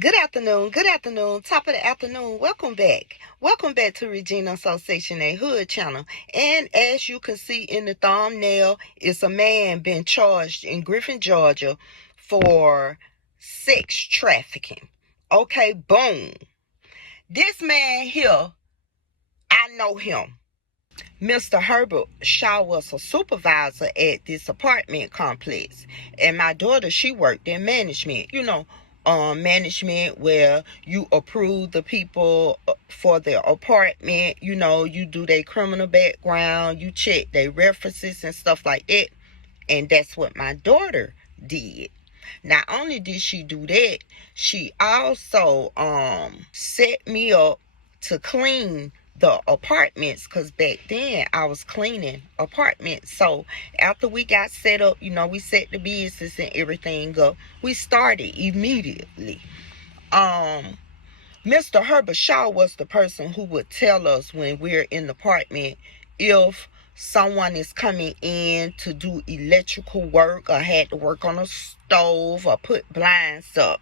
Good afternoon, top of the afternoon. Welcome back to Regina Association, a hood channel. And as you can see in the thumbnail, it's a man been charged in Griffin, Georgia for sex trafficking. Okay, boom. This man here, I know him. Mr. Herbert Shaw was a supervisor at this apartment complex. And my daughter, she worked in management. Management where you approve the people for their apartment. You do their criminal background, you check their references and stuff like that. And that's what my daughter did. Not only did she do that, she also set me up to clean the apartments, because back then I was cleaning apartments. So after we got set up, we set the business and everything up, we started immediately. Mr. Herbert Shaw was the person who would tell us when we're in the apartment if someone is coming in to do electrical work or had to work on a stove or put blinds up.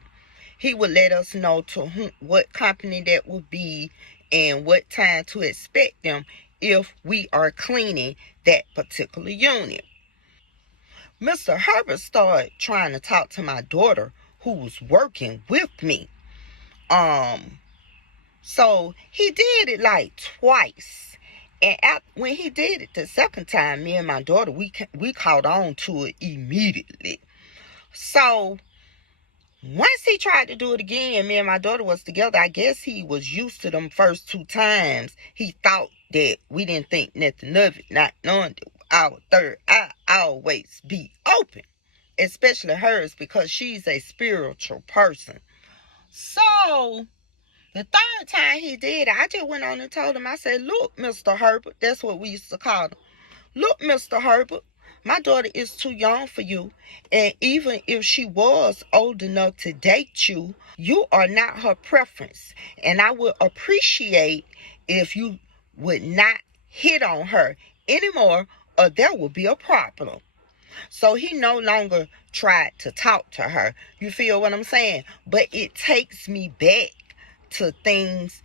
He would let us know to what company that would be and what time to expect them if we are cleaning that particular unit. Mr. Herbert started trying to talk to my daughter who was working with me. So he did it like twice. And when he did it the second time, me and my daughter, we caught on to it immediately. So once he tried to do it again, me and my daughter was together. I guess he was used to them first two times. He thought that we didn't think nothing of it, not knowing that our third eye always be open, especially hers, because she's a spiritual person. So the third time he did it, I just went on and told him, I said, look, Mr. Herbert, that's what we used to call him. Look, Mr. Herbert, my daughter is too young for you. And even if she was old enough to date you, you are not her preference. And I would appreciate if you would not hit on her anymore, or there will be a problem. So he no longer tried to talk to her. You feel what I'm saying? But it takes me back to things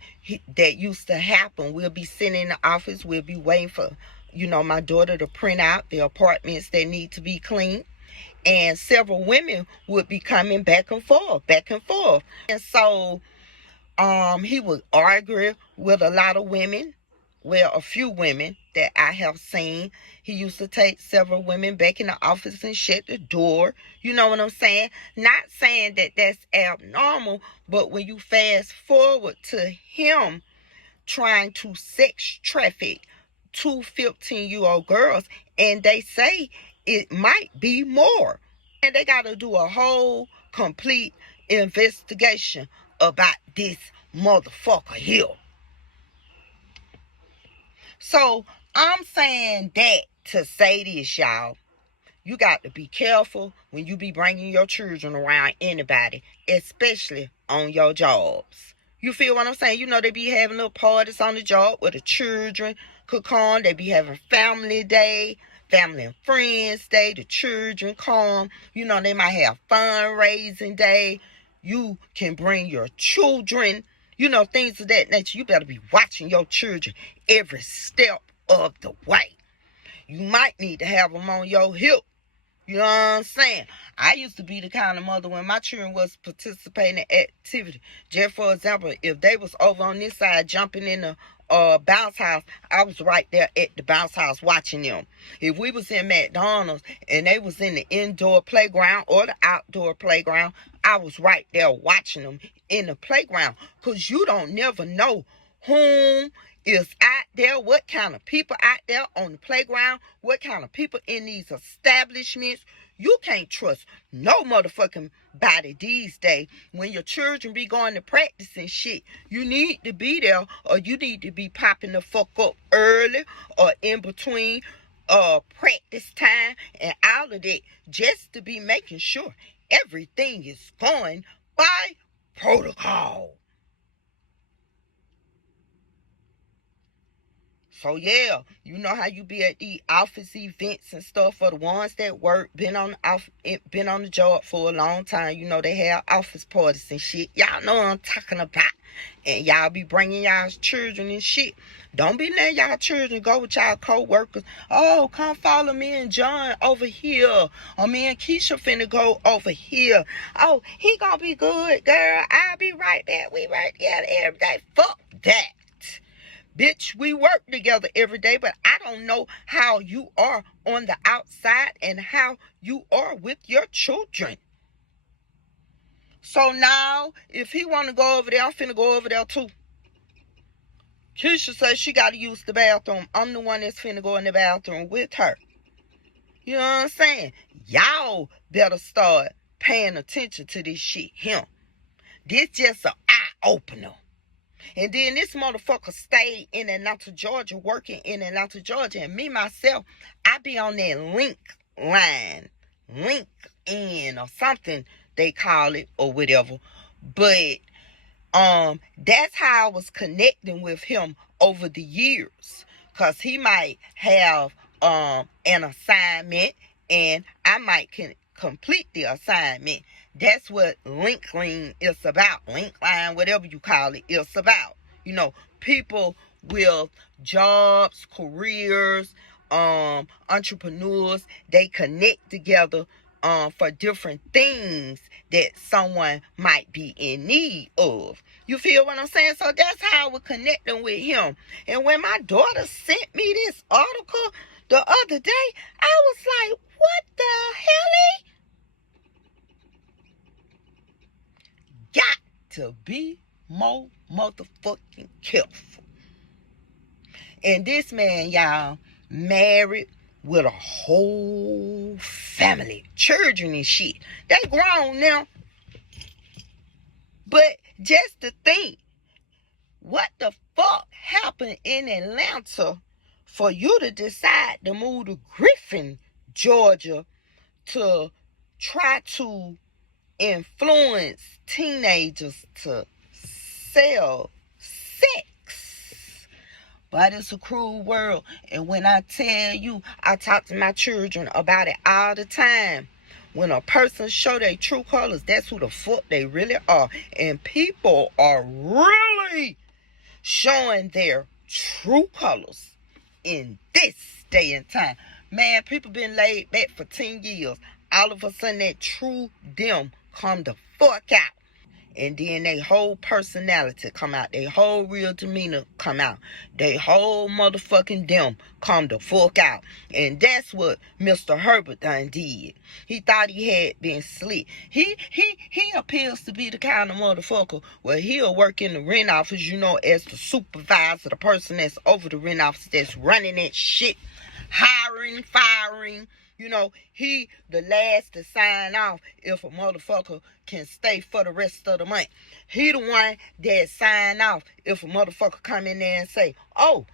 that used to happen. We'll be sitting in the office. We'll be waiting for, my daughter to print out the apartments that need to be cleaned. And several women would be coming back and forth. And so he would argue with a lot of women. Well, a few women that I have seen. He used to take several women back in the office and shut the door. You know what I'm saying? Not saying that that's abnormal, but when you fast forward to him trying to sex traffic two 15-year-old girls, and they say it might be more. And they got to do a whole complete investigation about this motherfucker here. So I'm saying that to say this, y'all. You got to be careful when you be bringing your children around anybody, especially on your jobs. You feel what I'm saying? They be having little parties on the job where the children could come. They be having family day, family and friends day. The children come. They might have fundraising day. You can bring your children, things of that nature. You better be watching your children every step of the way. You might need to have them on your hip. You know what I'm saying? I used to be the kind of mother when my children was participating in activity. Just for example, if they was over on this side jumping in the bounce house, I was right there at the bounce house watching them. If we was in McDonald's and they was in the indoor playground or the outdoor playground, I was right there watching them in the playground. Because you don't never know whom is out there, what kind of people out there on the playground, what kind of people in these establishments. You can't trust no motherfucking body these days. When your children be going to practice and shit, you need to be there, or you need to be popping the fuck up early or in between practice time and all of that, just to be making sure everything is going by protocol. So yeah, you know how you be at the office events and stuff for the ones that work, been on the job for a long time. You know they have office parties and shit. Y'all know what I'm talking about. And y'all be bringing y'all's children and shit. Don't be letting y'all children go with y'all co-workers. Oh, come follow me and John over here. Or me and Keisha finna go over here. Oh, he gonna be good, girl. I'll be right back. We work together every day. Fuck that. Bitch, we work together every day, but I don't know how you are on the outside and how you are with your children. So now, if he want to go over there, I'm finna go over there too. Keisha says she got to use the bathroom. I'm the one that's finna go in the bathroom with her. You know what I'm saying? Y'all better start paying attention to this shit. Him. This just an eye-opener. And then this motherfucker stayed in Atlanta, Georgia, working in Atlanta, Georgia. And me, myself, I be on that link line. Link in or something they call it or whatever. But that's how I was connecting with him over the years. Because he might have an assignment and I might complete the assignment. That's what LinkedIn is about. LinkedIn, whatever you call it, is about. You know, people with jobs, careers, entrepreneurs, they connect together for different things that someone might be in need of. You feel what I'm saying? So that's how we're connecting with him. And when my daughter sent me this article the other day, I was like, what the hell? Got to be more motherfucking careful. And this man, y'all, married with a whole family, children and shit. They grown now. But just to think, what the fuck happened in Atlanta for you to decide to move to Griffin, Georgia, to try to influence teenagers to sell sex? But it's a cruel world. And when I tell you, I talk to my children about it all the time. When a person show their true colors, that's who the fuck they really are. And people are really showing their true colors in this day and time. Man, people been laid back for 10 years. All of a sudden, that true them come the fuck out. And then they whole personality come out. They whole real demeanor come out. They whole motherfucking them come the fuck out. And that's what Mr. Herbert done did. He thought he had been slick. He appears to be the kind of motherfucker where he'll work in the rent office, you know, as the supervisor, the person that's over the rent office that's running that shit, hiring, firing. You know, he the last to sign off if a motherfucker can stay for the rest of the month. He the one that sign off if a motherfucker come in there and say, oh,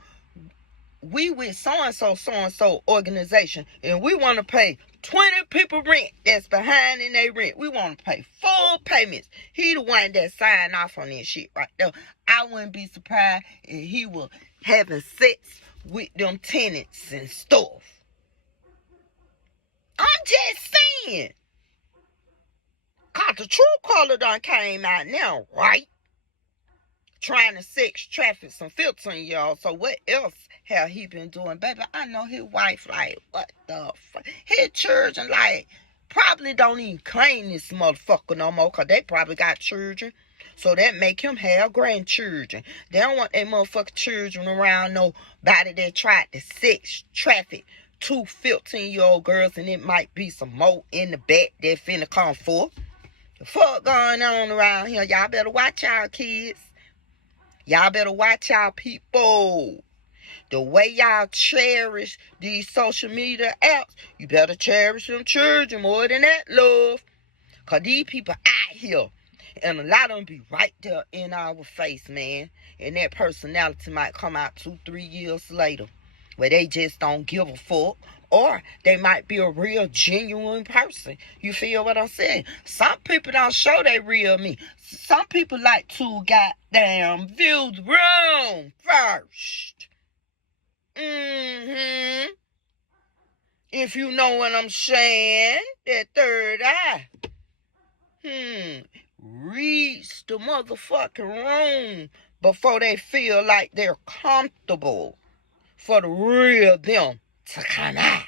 we with so-and-so organization, and we want to pay 20 people rent that's behind in their rent. We want to pay full payments. He the one that signed off on this shit right there. I wouldn't be surprised if he was having sex with them tenants and stuff. I'm just saying. Cause the true color done came out now, right? Trying to sex traffic some 15-year-olds. So what else have he been doing? Baby, I know his wife like, what the fuck? His children like, probably don't even claim this motherfucker no more. Cause they probably got children. So that make him have grandchildren. They don't want their motherfucking children around nobody that tried to sex traffic 2 15-year-old girls, and it might be some more in the back that finna come forth. The fuck going on around here? Y'all better watch y'all kids. Y'all better watch y'all people. The way y'all cherish these social media apps, you better cherish them children more than that, love. Cause these people out here, and a lot of them be right there in our face, man. And that personality might come out 2-3 years later, where they just don't give a fuck, or they might be a real genuine person. You feel what I'm saying? Some people don't show they real me. Some people like to goddamn view the room first. If you know what I'm saying, that third eye. Reach the motherfucking room before they feel like they're comfortable for the real them to come out.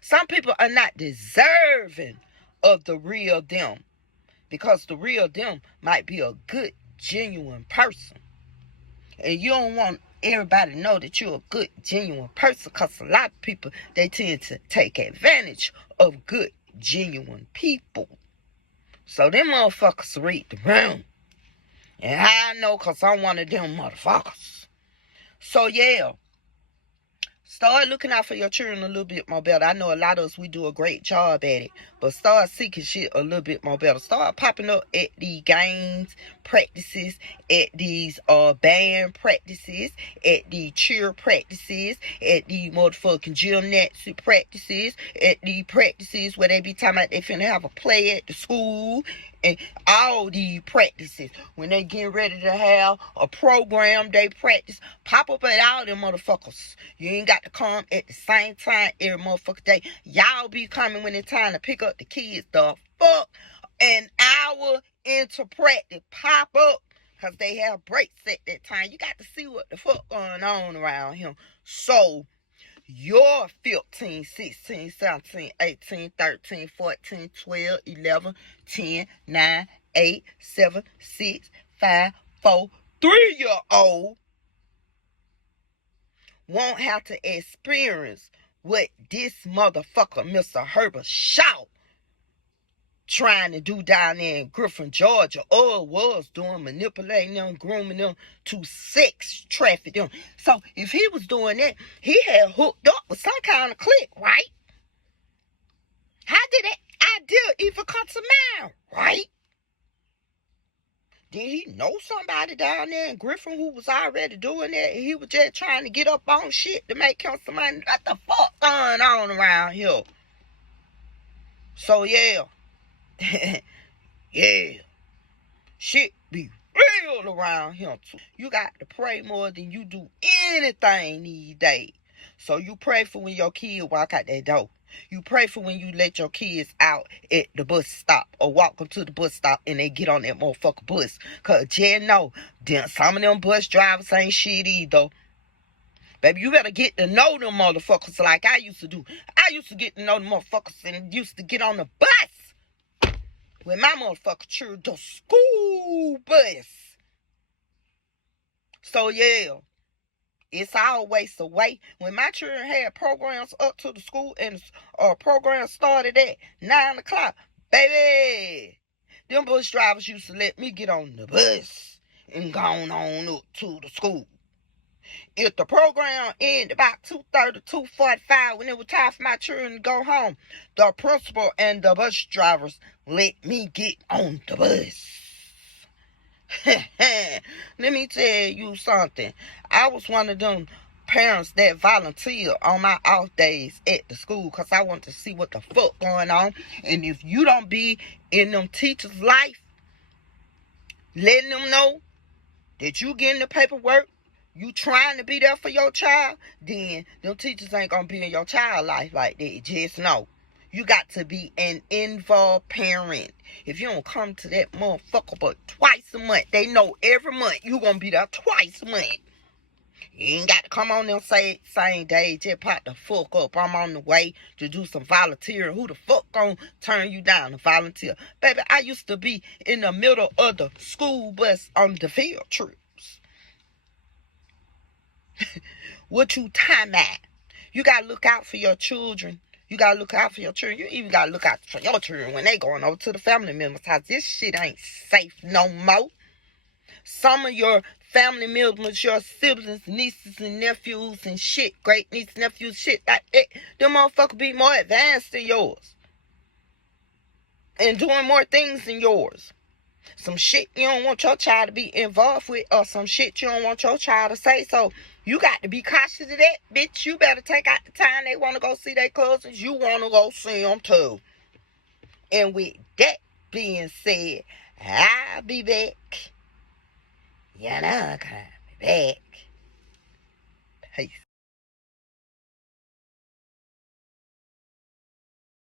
Some people are not deserving of the real them because the real them might be a good, genuine person. And you don't want everybody to know that you're a good, genuine person because a lot of people, they tend to take advantage of good, genuine people. So them motherfuckers read the room. And I know because I'm one of them motherfuckers. So yeah. Start looking out for your children a little bit more better. I know a lot of us, we do a great job at it. But start seeking shit a little bit more better. Start popping up at the games practices, at these band practices, at the cheer practices, at the motherfucking gymnastics practices, at the practices where they be talking about they finna have a play at the school. And all these practices, when they getting ready to have a program, they practice. Pop up at all them motherfuckers. You ain't got to come at the same time every motherfucking day. Y'all be coming when it's time to pick up the kids. The fuck? An hour into practice. Pop up. Because they have breaks at that time. You got to see what the fuck going on around here. So, you're 15, 16, 17, 18, 13, 14, 12, 11, 10, 9, 8, 7, 6, 5, 4, 3-year-old won't have to experience what this motherfucker, Mr. Herbert Shaw, trying to do down there in Griffin, Georgia, or was doing, manipulating them, grooming them to sex traffic them. So if he was doing that, he had hooked up with some kind of clique, right? How did that idea even come to mind, right? Did he know somebody down there in Griffin who was already doing that and he was just trying to get up on shit to make him some money? What the fuck going on around here? So yeah. Yeah. Shit be real around here too. You got to pray more than you do anything these days. So you pray for when your kid walk out that door. You pray for when you let your kids out at the bus stop or walk them to the bus stop and they get on that motherfucking bus. Because you know, some of them bus drivers ain't shit either. Baby, you better get to know them motherfuckers like I used to do. I used to get to know them motherfuckers and used to get on the bus with my motherfucker children, the school bus. So yeah, it's always a way. When my children had programs up to the school and programs started at 9 o'clock, baby, them bus drivers used to let me get on the bus and go on up to the school. If the program ended about 2:30, 2:45, when it was time for my children to go home, the principal and the bus drivers let me get on the bus. Let me tell you something. I was one of them parents that volunteered on my off days at the school because I want to see what the fuck going on. And if you don't be in them teachers' life, letting them know that you getting the paperwork, you trying to be there for your child, then them teachers ain't gonna be in your child life like that. Just know. You got to be an involved parent. If you don't come to that motherfucker but twice a month, they know every month you gonna be there twice a month. You ain't got to come on them same day, just pop the fuck up. I'm on the way to do some volunteering. Who the fuck gonna turn you down to volunteer? Baby, I used to be in the middle of the school bus on the field trips. What you time at? You gotta look out for your children. You gotta look out for your children. You even gotta look out for your children when they going over to the family members' house. This shit ain't safe no more. Some of your family members, your siblings, nieces and nephews and shit, great nieces, nephews, shit like that, them motherfuckers be more advanced than yours. And doing more things than yours. Some shit you don't want your child to be involved with, or some shit you don't want your child to say. So you got to be cautious of that, bitch. You better take out the time they want to go see their cousins. You want to go see them too. And with that being said, I'll be back. You know, I'll be back. Peace.